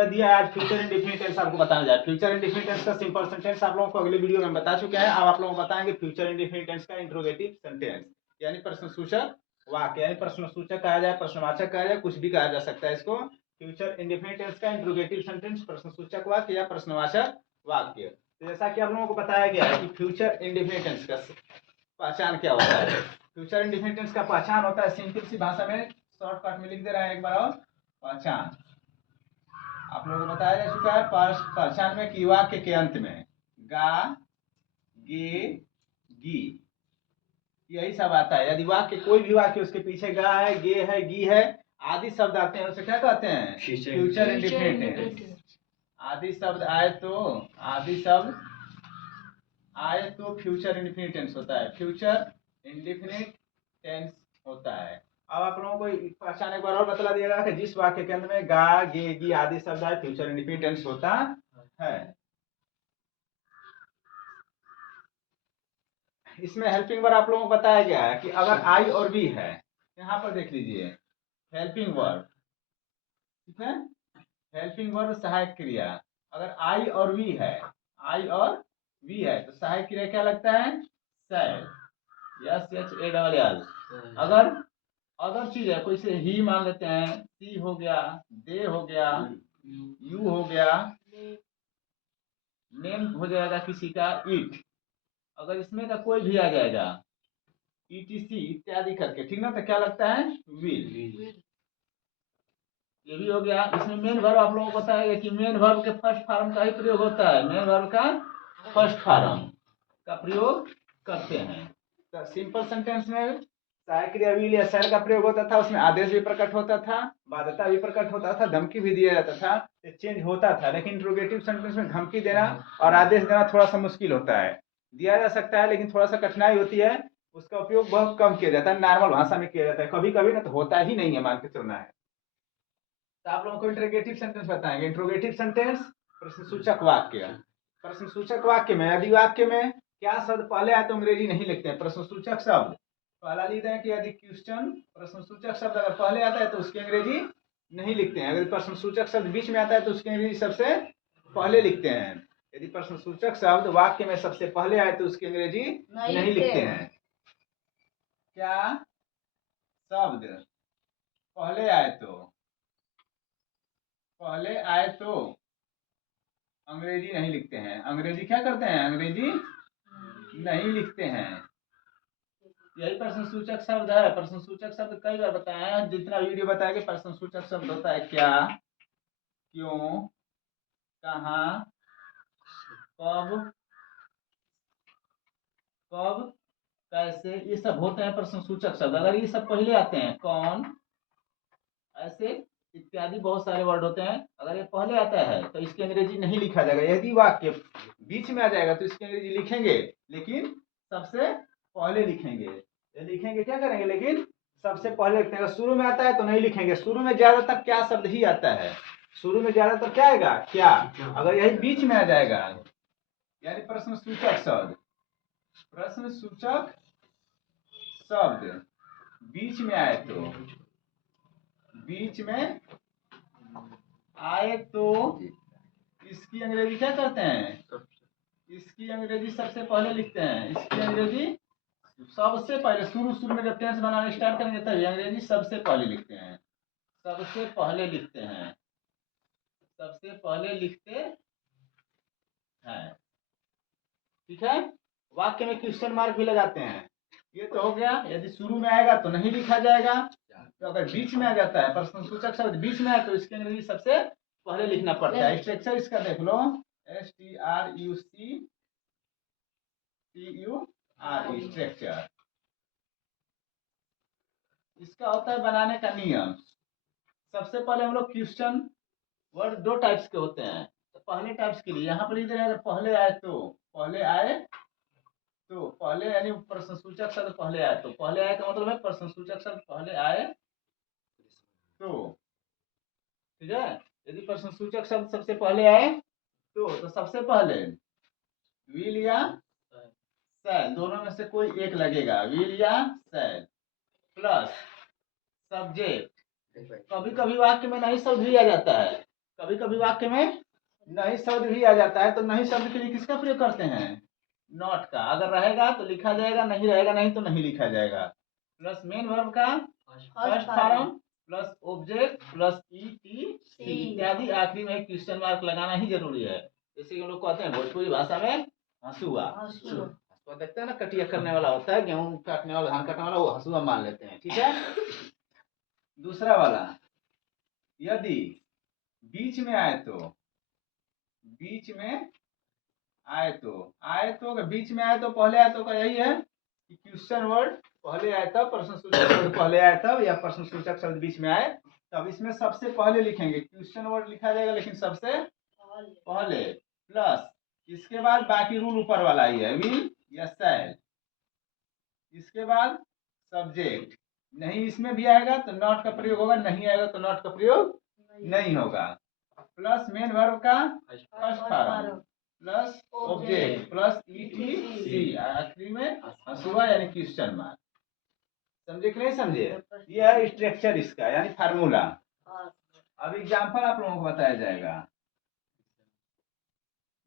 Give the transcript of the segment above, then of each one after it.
दिया आज future indefinite tense आपको बताया जाए। फ्यूचर इंडेफिनिट टेंस का सिंपल सेंटेंस आप लोगों को अगले वीडियो में बता चुके हैं। अब आप लोगों को बताएंगे फ्यूचर इंडेफिनिट टेंस का इंट्रोगेटिव सेंटेंस, यानी प्रश्नसूचक वाक्य, यानी प्रश्नसूचक कहा जाए, प्रश्नवाचक कहा जाए, कुछ भी कहा जा सकता है इसको। फ्यूचर इंडेफिनिट टेंस का इंट्रोगेटिव सेंटेंस, प्रश्नसूचक वाक्य या प्रश्नवाचक वाक्य। तो जैसा कि आप लोगों को बताया गया है कि फ्यूचर इंडेफिनिट टेंस का पहचान क्या होता है। फ्यूचर इंडेफिनिट टेंस का पहचान होता है, सिंपल सी भाषा में शॉर्टकट में लिख दे रहे हैं एक बार और। पहचान आप लोगों को बताया जा चुका है। पहचान में कि वाक्य के अंत में गा, गे, गी, यही सब आता है। यदि वाक्य कोई भी वाक्य उसके पीछे गा है, गे है, गी है आदि शब्द आते हैं, उसे क्या कहते हैं? Future indefinite tense. आदि शब्द आए तो फ्यूचर इंडेफिनिट टेंस होता है, फ्यूचर इंडेफिनिट टेंस होता है। अब आप लोगों को पहचान एक बार और बतला दिएगा कि जिस वाक्य के अंत में गा, गे, गी आदि शब्द आए फ्यूचर इंडेफिनिट टेंस होता है। इसमें हेल्पिंग वर्ब आप लोगों को बताया गया है कि अगर आई और बी है, यहाँ पर देख लीजिए हेल्पिंग वर्ब, ठीक है। हेल्पिंग वर्ब सहायक क्रिया, अगर आई और वी है, आई और वी है तो सहायक क्रिया क्या लगता है? शैल, SHALL। अगर अदर चीज है, कोई से ही मान लेते हैं, सी हो गया, दे हो गया, यू हो गया, नेम हो जाएगा किसी का इट, अगर इसमें का कोई भी आ जाएगा ETC इत्यादि करके, ठीक ना, तो क्या लगता है? विल। ये भी हो गया। इसमें मेन वर्ब आप लोगों को बताया कि मेन वर्ब के फर्स्ट फॉर्म का ही प्रयोग होता है, मेन वर्ब का फर्स्ट फॉर्म का प्रयोग करते हैं। तो सिंपल सेंटेंस में सहायक क्रिया विल या शैल का प्रयोग होता था, उसमें आदेश भी प्रकट होता था, बाध्यता भी प्रकट होता था, धमकी भी दिया जाता था, चेंज होता था। लेकिन इंट्रोगेटिव सेंटेंस में धमकी देना और आदेश देना थोड़ा सा मुश्किल होता है। दिया जा सकता है लेकिन थोड़ा सा कठिनाई होती है, उसका उपयोग बहुत कम किया जाता है, नॉर्मल भाषा में किया जाता है, कभी कभी ना तो होता ही नहीं है, मान के चलना है। तो आप लोगों को इंट्रोगेटिव सेंटेंस बताएंगे। इंट्रोगेटिव सेंटेंस प्रश्नसूचक वाक्य। प्रश्नसूचक वाक्य में यदि वाक्य में क्या शब्द पहले आए तो अंग्रेजी नहीं लिखते हैं, प्रश्नसूचक शब्द पहला लिखते हैं कि यदि क्वेश्चन प्रश्नसूचक शब्द अगर पहले आता है तो उसकी अंग्रेजी नहीं लिखते हैं, अगर प्रश्नसूचक शब्द बीच में आता है तो उसकी अंग्रेजी सबसे पहले लिखते हैं। यदि प्रश्नसूचक शब्द वाक्य में सबसे पहले आए तो उसकी अंग्रेजी नहीं लिखते हैं। क्या शब्द पहले आए तो अंग्रेजी नहीं लिखते हैं, अंग्रेजी क्या करते हैं? अंग्रेजी नहीं लिखते हैं। यही प्रश्नसूचक शब्द है। प्रश्नसूचक शब्द कई बार बताया है, जितना वीडियो बताया कि प्रश्नसूचक शब्द होता है क्या, क्यों, कहाँ, कब, कैसे, ये सब होते हैं प्रश्नसूचक शब्द। अगर ये सब पहले आते हैं, कौन, ऐसे इत्यादि बहुत सारे वर्ड होते हैं, अगर ये पहले आता है तो इसकी अंग्रेजी नहीं लिखा जाएगा। यदि वाक्य बीच में आ जाएगा तो इसकी अंग्रेजी लिखेंगे, लेकिन सबसे पहले लिखेंगे। लिखेंगे क्या करेंगे, लेकिन सबसे पहले लिखते हैं। शुरू में आता है तो नहीं लिखेंगे, शुरू में ज्यादातर क्या शब्द ही आता है, शुरू में ज्यादातर क्या आएगा? क्या। अगर यही बीच में आ जाएगा, यानी प्रश्नसूचक शब्द बीच में आए तो इसकी अंग्रेजी क्या करते हैं? इसकी अंग्रेजी सबसे पहले लिखते हैं, इसकी अंग्रेजी सबसे पहले, शुरू में जब टेंस बनाना स्टार्ट करेंगे तभी अंग्रेजी सबसे पहले लिखते हैं, सबसे पहले लिखते हैं। ठीक है। वाक्य में क्वेश्चन मार्क भी लगाते हैं। ये तो हो गया, यदि शुरू में आएगा तो नहीं लिखा जाएगा, तो अगर बीच में आ जाता है, प्रश्नसूचक शब्द बीच में आए तो इसके अंग्रेजी सबसे पहले लिखना पड़ता है। स्ट्रक्चर इसका देख लो, STRUCTURE स्ट्रक्चर, इसका होता है बनाने का नियम। सबसे पहले हम लोग क्वेश्चन वर्ड दो टाइप्स के होते हैं, तो पहले टाइप्स के लिए यहाँ पर लिख दे रहे हैं, पहले यानी प्रश्नसूचक शब्द पहले आए तो, पहले आए का मतलब है प्रश्नसूचक शब्द पहले आए तो, ठीक है। यदि प्रश्नसूचक शब्द सबसे पहले आए तो सबसे पहले विल या शैल, दोनों में से कोई एक लगेगा, विल या शैल, प्लस सब्जेक्ट। कभी कभी वाक्य में नहीं शब्द भी आ जाता है, कभी कभी वाक्य में नहीं शब्द भी आ जाता है, तो नहीं शब्द के लिए किसका प्रयोग करते हैं? नॉट का। अगर रहेगा तो लिखा जाएगा, नहीं रहेगा नहीं तो नहीं लिखा जाएगा। प्लस मेन वर्ब का first form plus object plus etc इत्यादि, आखिरी में एक क्वेश्चन मार्क लगाना ही जरूरी है। जैसे कि हम लोग कहते हैं भोजपुरी भाषा में हंसुआ। हंसुआ देखते हैं ना, कटिया करने वाला होता है, गेहूं काटने वाला, धान काटने वाला, वो हंसुआ मान लेते हैं। ठीक है। दूसरा वाला, यदि बीच में आए तो, बीच में आए तो बीच में आए तो पहले आए तो का यही है कि क्वेश्चन वर्ड पहले आए तब, प्रश्न सूचक शब्द पहले आए तब, या प्रश्न सूचक शब्द बीच में आए तब इसमें सबसे पहले लिखेंगे। क्वेश्चन वर्ड लिखा जाएगा लेकिन सबसे पहले, प्लस इसके बाद बाकी रूल ऊपर वाला ही है, विल या शैल। इसके बाद सब्जेक्ट, नहीं इसमें भी आएगा तो नॉट का प्रयोग होगा, नहीं आएगा तो नॉट का प्रयोग नहीं होगा। प्लस मेन वर्ब का first form plus object plus etc, आखिरी में हंसुआ यानी क्वेश्चन मार्क। समझे कि नहीं समझे? यह है स्ट्रक्चर इसका, यानी फार्मूला। अब एग्जांपल आप लोगों को बताया जाएगा।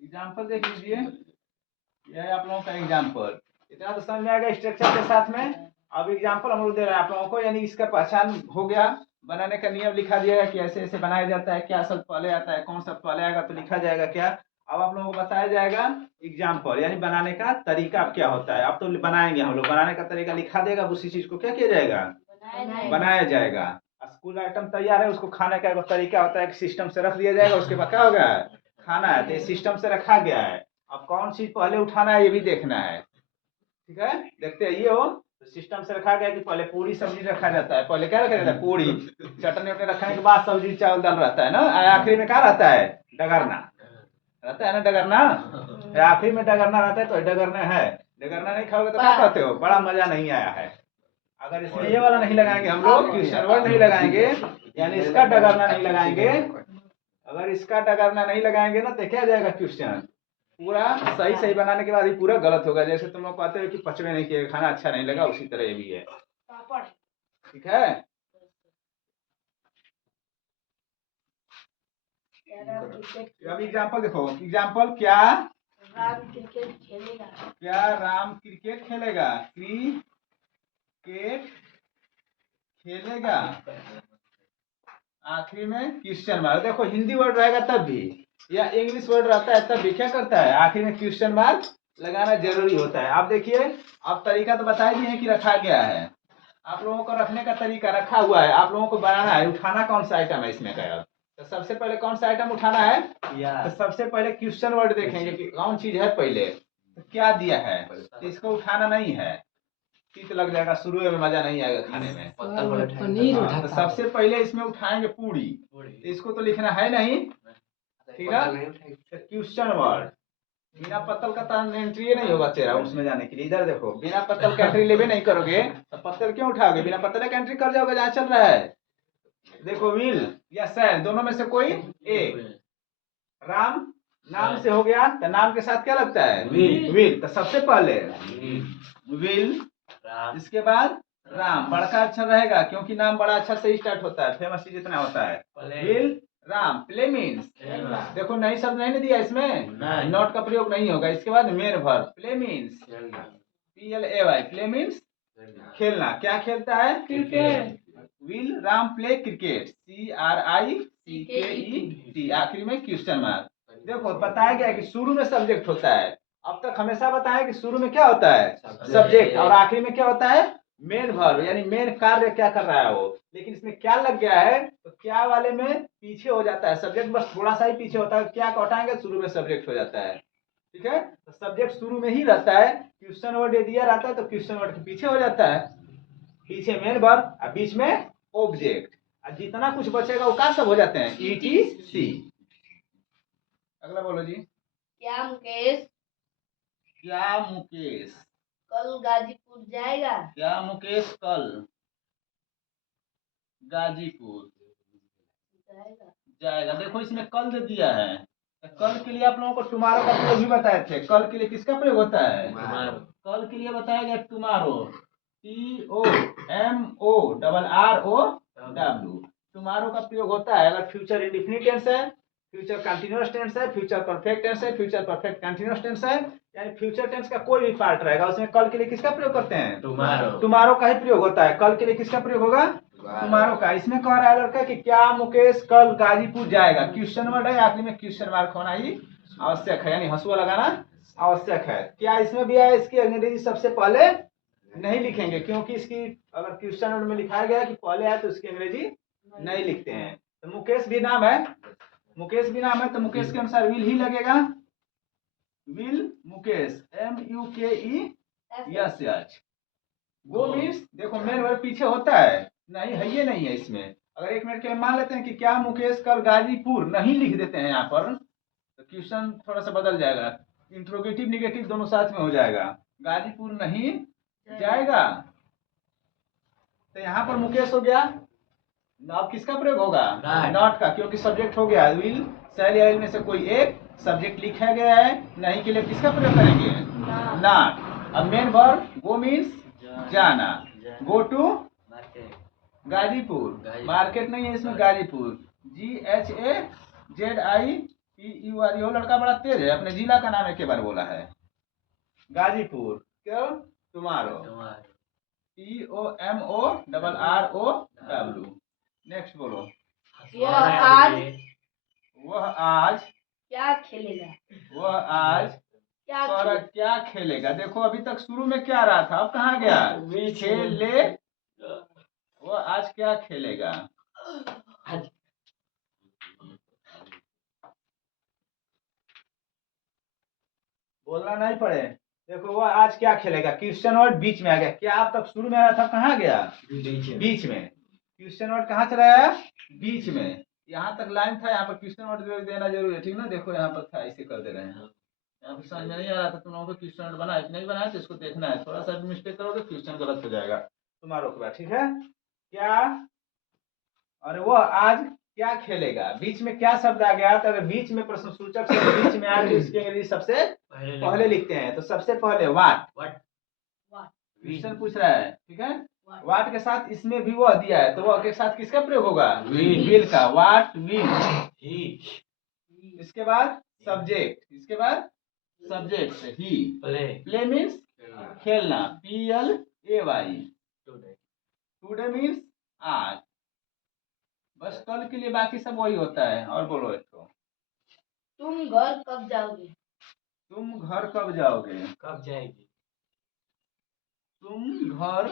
एग्जांपल देख लीजिए, यह है आप लोगों का एग्जांपल। इतना तो समझ में आएगा स्ट्रक्चर के साथ में। अब एग्जांपल हम लोग दे रहे हैं आप लोगों को, यानी इसका पहचान हो गया, बनाने का नियम लिखा दिया है कि ऐसे ऐसे बनाया जाता है, क्या शब्द पहले आता है, कौन शब्द पहले आएगा तो लिखा जाएगा क्या। अब आप लोगों को बताया जाएगा एग्जाम्पल, यानी बनाने का तरीका क्या होता है। अब तो बनाएंगे हम लोग, बनाने का तरीका लिखा देगा, उसी चीज को क्या किया जाएगा, बनाया जाएगा। स्कूल आइटम तैयार है, उसको खाने का एक तरीका होता है कि सिस्टम से रख दिया जाएगा, उसके बाद क्या होगा, खाना है। तो सिस्टम से रखा गया है, अब कौन चीज पहले उठाना है ये भी देखना है। ठीक है, देखते हैं ये हो तो सिस्टम से रखा गया कि पहले पूरी सब्जी रखा जाता है, पहले क्या रखा जाता है, पूरी चटनी वटनी रखने के बाद सब्जी चावल दाल रहता है ना, आखिरी में क्या रहता है, डगरना रहता है ना, डगरना आखिरी में डगरना रहता है। तो डगरना है, डगरना नहीं खाओगे तो क्या कहते हो, बड़ा मजा नहीं आया है। अगर इसमें ये वाला नहीं लगाएंगे हम लोग, क्वेश्चन वर्ड नहीं लगाएंगे, यानी इसका डगरना नहीं लगाएंगे, अगर इसका डगरना नहीं लगाएंगे ना तो क्या जाएगा क्वेश्चन, पूरा सही सही बनाने के बाद ही पूरा गलत होगा। जैसे तुम लोग कहते हो कि पचवे नहीं किए, खाना अच्छा नहीं लगा, उसी तरह ये भी है। ठीक है। अब एग्जाम्पल देखो, एग्जाम्पल, क्या राम क्रिकेट खेलेगा, क्या राम क्रिकेट खेलेगा, क्रिकेट खेलेगा, आखिरी में क्वेश्चन मार्क। देखो हिंदी वर्ड रहेगा तब भी, या इंग्लिश वर्ड रहता है तब भी क्या करता है, आखिर में क्वेश्चन मार्क लगाना जरूरी होता है। आप देखिए, अब तरीका तो बता दिए हैं कि रखा गया है, आप लोगों को रखने का तरीका रखा हुआ है, आप लोगों को बनाना है, उठाना कौन सा आइटम है इसमें का। तो सबसे पहले कौन सा आइटम उठाना है, तो सबसे पहले क्वेश्चन वर्ड देखेंगे कि कौन चीज है पहले, तो क्या दिया है, तो इसको उठाना नहीं है, तीत लग जाएगा, शुरू में मजा नहीं आएगा खाने में। पनीर तो सबसे पहले इसमें उठाएंगे पूरी, तो इसको तो लिखना है नहीं, ठीक है। क्वेश्चन वर्ड, बिना पत्तल का तो एंट्री नहीं होगा तेरा उसमें जाने के लिए। इधर देखो, बिना पत्तल का एंट्री लेवे नहीं करोगे तो पत्तल क्यों उठाओगे, बिना पत्तल का एंट्री कर जाओगे जहाँ चल रहा है। देखो विल या शैल, दोनों में से कोई एक। राम नाम से हो गया तो नाम के साथ क्या लगता है, विल। तो सबसे पहले विल, इसके बाद राम, बड़का अक्षर रहेगा क्योंकि नाम बड़ा अक्षर से स्टार्ट होता है, फेमस जितना होता है। विल राम, प्ले मीन्स, देखो नई शब्द नहीं दिया इसमें, नॉट का प्रयोग नहीं होगा। इसके बाद main verb, play means PLAY, play means खेलना, क्या खेलता है, cricket. Will Ram play cricket, CRICKET, आखिरी में क्वेश्चन मार्क। देखो बताया गया कि शुरू में सब्जेक्ट होता है, अब तक हमेशा बताया कि शुरू में क्या होता है, सब्जेक्ट, और आखिरी में क्या होता है, मेन वर्ब, यानी मेन कार्य क्या कर रहा है वो। लेकिन इसमें क्या लग गया है, तो क्या वाले में पीछे हो जाता है, सब्जेक्ट बस थोड़ा सा ही पीछे होता है, क्या हटाएंगे शुरू में सब्जेक्ट हो जाता है। ठीक है, तो सब्जेक्ट शुरू में ही रहता है, क्वेश्चन वर्ड ये दिया रहता है तो क्वेश्चन वर्ड के पीछे हो जाता है, पीछे मेन वर्ब और बीच में ऑब्जेक्ट, और जितना कुछ बचेगा वो क्या सब हो जाते हैं, ETC। अगला बोलो जी। क्या मुकेश कल गाजीपुर जाएगा, क्या मुकेश कल गाजीपुर जाएगा। देखो इसमें कल दे दिया है, तो कल के लिए आप लोगों को टुमारो का प्रयोग भी बताए थे। कल के लिए किसका प्रयोग होता है, कल के लिए बताया गया टुमारो, TOMORROW। टुमारो का प्रयोग होता है अगर फ्यूचर इंडेफिनिट टेंस है, फ्यूचर कंटीन्यूअस टेंस है, फ्यूचर परफेक्ट टेंस है, फ्यूचर परफेक्ट कंटीन्यूअस टेंस है, यानी फ्यूचर टेंस का कोई भी पार्ट रहेगा उसमें कल के लिए किसका प्रयोग करते हैं? टुमारो का ही प्रयोग होता है। कल के लिए किसका प्रयोग होगा? टुमारो का। इसमें कह रहा है लड़का कि क्या मुकेश कल गाजीपुर जाएगा? क्वेश्चन वर्ड है, आखिरी में क्वेश्चन मार्क होना ही आवश्यक है, यानी हंसुआ लगाना आवश्यक है। क्या इसमें भी है? इसकी अंग्रेजी सबसे पहले नहीं लिखेंगे क्योंकि इसकी अगर क्वेश्चन वर्ड में लिखाया गया कि पहले है तो इसकी अंग्रेजी नहीं लिखते हैं। तो मुकेश भी नाम है, मुकेश भी नाम है तो मुकेश के अनुसार विल ही लगेगा। Will Mukesh, MUKESH। वो मीन्स देखो मेन वर्ड पीछे होता है, नहीं है, ये नहीं है इसमें। अगर एक मिनट के लिए मान लेते हैं कि क्या मुकेश कल गाजीपुर, नहीं लिख देते हैं यहाँ पर तो क्वेश्चन थोड़ा सा बदल जाएगा, इंट्रोगेटिव निगेटिव दोनों साथ में हो जाएगा। गाजीपुर नहीं जाएगा तो यहाँ पर मुकेश हो गया। अब किसका प्रयोग होगा? नॉट का, क्योंकि सब्जेक्ट हो गया विल शैल या में से कोई एक सब्जेक्ट लिखा गया है, नहीं के लिए किसका प्रयोग करेंगे? नॉट। अब मेन वर्ब गो मीन्स जाना, गो टू गाजीपुर, मार्केट नहीं है इसमें गाजीपुर, GHAZIPUR। ये लड़का बड़ा तेज है, अपने जिला का नाम एक बार बोला है गाजीपुर। क्यों? Tomorrow, TOMORROW। नेक्स्ट बोलो। वह आज क्या खेलेगा? वह आज क्या खेलेगा? देखो अभी तक शुरू में क्या रहा था, अब कहाँ गया? खेले। वह आज क्या खेलेगा? बोलना नहीं पड़े। देखो वह आज क्या खेलेगा, क्वेश्चन वर्ड बीच में आ गया। क्या अब तक शुरू में आया था, कहाँ गया? बीच में। क्वेश्चन वर्ड कहाँ चला आया? बीच में। यहाँ तक लाइन था, यहाँ पर क्वेश्चन वर्ड देना जरूरी है, ठीक ना? देखो यहाँ पर था, इसे कर दे रहे हैं। यहाँ पर समझ में नहीं आ रहा था तुम लोगों को क्वेश्चन वर्ड बनाया कि नहीं बनाया, तो इसको देखना है। थोड़ा सा भी मिस्टेक करोगे क्वेश्चन गलत हो जाएगा। तुम्हारा के बाद ठीक है। क्या और वो आज क्या खेलेगा, बीच में क्या शब्द आ गया? तो अगर बीच में प्रश्न सूचक शब्द बीच में आए तो इसके अंग्रेजी सबसे पहले लिखते हैं। तो सबसे पहले व्हाट, क्वेश्चन पूछ रहा है, ठीक है? व्हाट के साथ इसमें भी वह दिया है, तो वह के साथ किसका प्रयोग होगा? विल का। What will. इसके बाद सब्जेक्ट, इसके बाद सब्जेक्ट ही। प्ले मीन्स खेलना, PLAY। टुडे मीन्स आज। बस कल के लिए बाकी सब वही होता है। और बोलो एक तो, तुम घर कब जाओगे? तुम घर कब जाओगे? कब जाएगी? तुम घर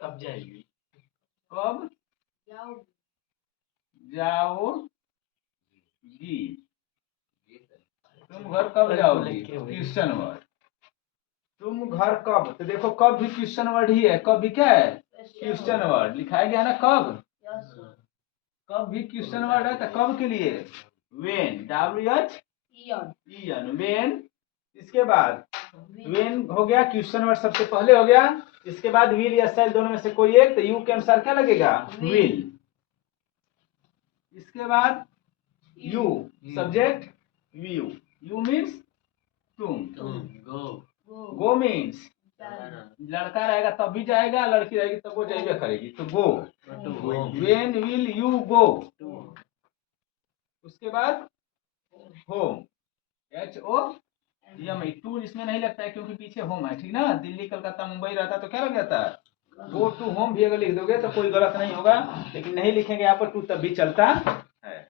कब जाएगी? कब जाओगी? तुम घर कब जाओगी? Question word. तुम घर कब, तो देखो कब भी क्वेश्चन वर्ड ही है, कब भी क्या है? Question word. लिखाया गया ना कब, कब भी क्वेश्चन वर्ड है। तो कब के लिए व्हेन, WHEN, व्हेन। इसके बाद व्हेन हो गया क्वेश्चन वर्ड, सबसे पहले हो गया। इसके बाद विल या शैल दोनों में से कोई एक, तो यू के अनुसार क्या लगेगा? विल। इसके बाद you subject, you, you means तुम। गो मीन्स लड़का रहेगा तब भी जाएगा, लड़की रहेगी तब वो जाएगा करेगी, तो go. When will you go. उसके बाद होम, HOME। टू इसमें नहीं लगता है क्योंकि पीछे होम है, ठीक ना? दिल्ली कलकत्ता मुंबई रहता तो क्या लग जाता है? गो टू होम भी अगर लिख दोगे तो कोई गलत नहीं होगा, लेकिन नहीं लिखेंगे यहाँ पर टू तब भी चलता